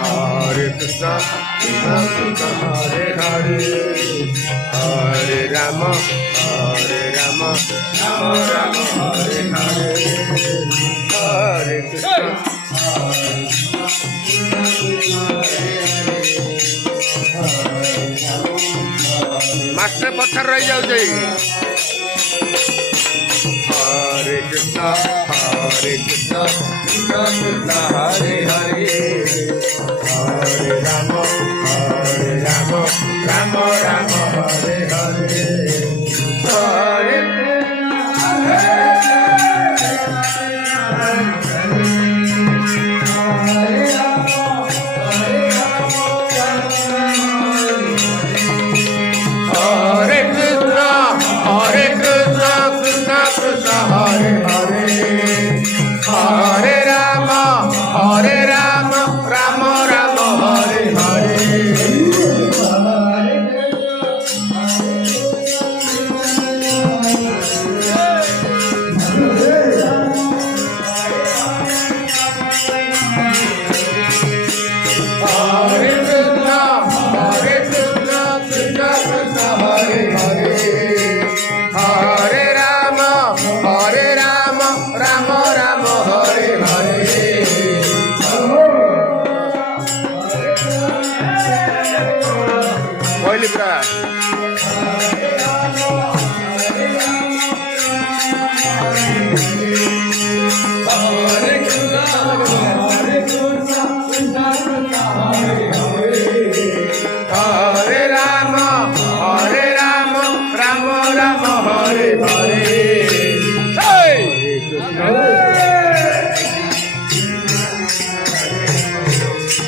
Hare Krishna, Krishna Krishna, Hare Hare, Hare Rama, Hare Rama, Rama Rama, Hare Hare, Hare Krishna. Master पत्थर रह जाओ जी। हरे कृष्णा कृष्णा कृष्णा हरे हरे, हरे राम राम राम हरे हरे, हरे Hare Hare, Hare Rama, Hare Rama, Rama Rama, Hare Hare. Hare Krishna, Krishna Krishna, Hare Hare, Hare Rama, Rama Rama.